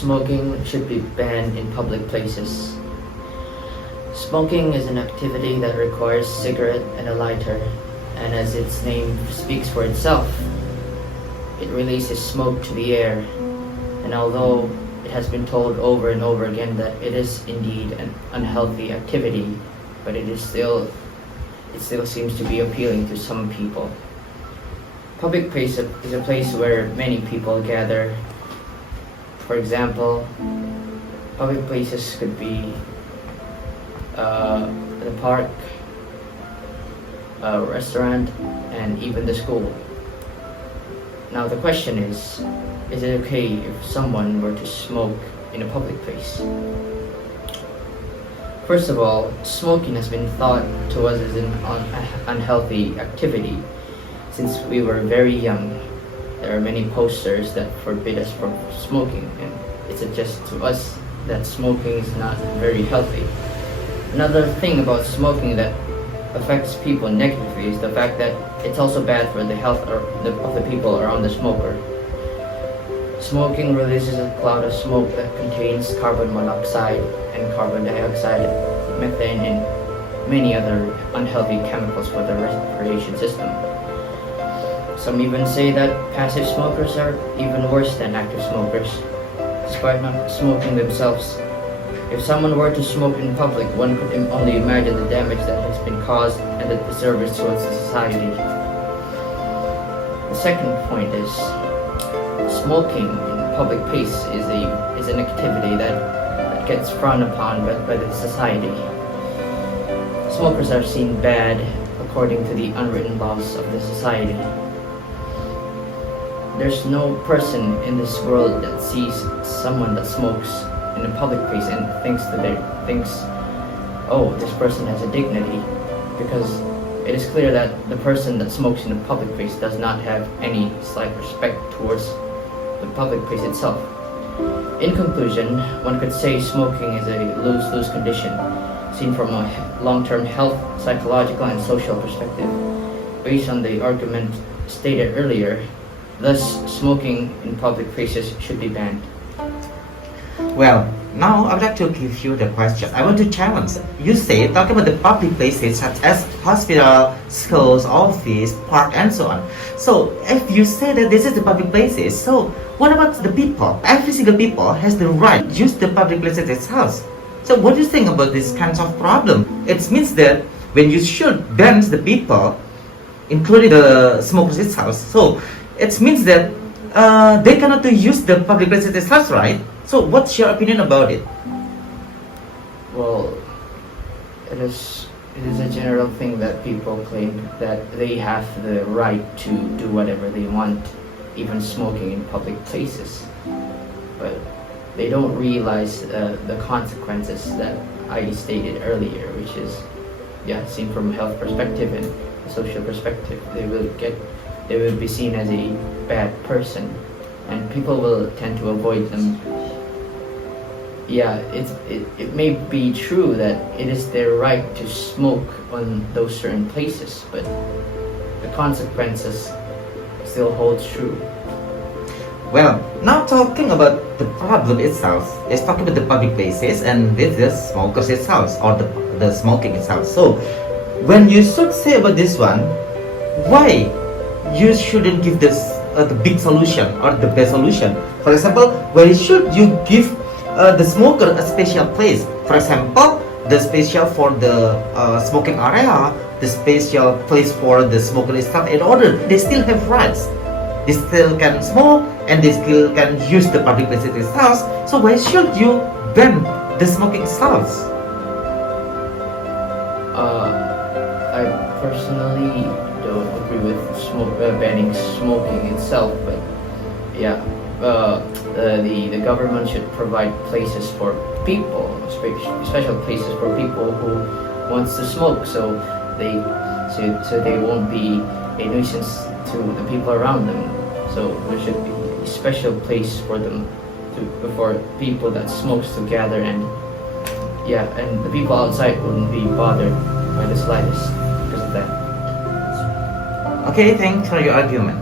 smoking should be banned in public places. Smoking is an activity that requires a cigarette and a lighter, and as its name speaks for itself, it releases smoke to the air. And although it has been told over and over again that it is indeed an unhealthy activity, but it still seems to be appealing to some people. Public place is a place where many people gather. For example, public places could be the park, a restaurant, and even the school. Now the question is it okay if someone were to smoke in a public place? First of all, smoking has been thought to us as an unhealthy activity since we were very young. There are many posters that forbid us from smoking, and it suggests to us that smoking is not very healthy. Another thing about smoking that affects people negatively is the fact that it's also bad for the health of the people around the smoker. Smoking releases a cloud of smoke that contains carbon monoxide and carbon dioxide, methane, and many other unhealthy chemicals for the respiration system. Some even say that passive smokers are even worse than active smokers, despite not smoking themselves. If someone were to smoke in public, one could only imagine the damage that has been caused and the disservice towards society. The second point is, smoking in public place is an activity that gets frowned upon by the society. Smokers are seen bad according to the unwritten laws of the society. There's no person in this world that sees someone that smokes in a public place and thinks, oh, this person has a dignity, because it is clear that the person that smokes in a public place does not have any slight respect towards the public place itself. In conclusion, one could say smoking is a lose-lose condition, seen from a long-term health, psychological, and social perspective. Based on the argument stated earlier, thus smoking in public places should be banned. Well, now I would like to give you the question. I want to challenge. You say, talking about the public places such as hospital, schools, office, park, and so on. So, if you say that this is the public places, so what about the people? Every single people has the right to use the public places itself. So, what do you think about this kind of problem? It means that when you should ban the people, including the smokers itself, so it means that they cannot use the public places itself, right? So what's your opinion about it? Well, it is a general thing that people claim that they have the right to do whatever they want, even smoking in public places. But they don't realize the consequences that I stated earlier, which is, seen from a health perspective and a social perspective. They will be seen as a bad person, and people will tend to avoid them. It may be true that it is their right to smoke on those certain places, but the consequences still holds true. Well, now talking about the problem itself, is talking about the public places and with the smokers itself, or the smoking itself. So, when you should say about this one, why you shouldn't give this the big solution or the best solution? For example, why should you give the smoker a special place? For example, the special for the smoking area, the special place for the smoker itself, in order they still have rights. They still can smoke and they still can use the public places itself. So why should you ban the smoking itself? I personally don't agree with banning smoking itself, but the government should provide places for people, special places for people who wants to smoke, so they won't be a nuisance to the people around them. So there should be a special place for them for people that smokes to gather, and the people outside wouldn't be bothered by the slightest because of that. Okay, thanks for your argument.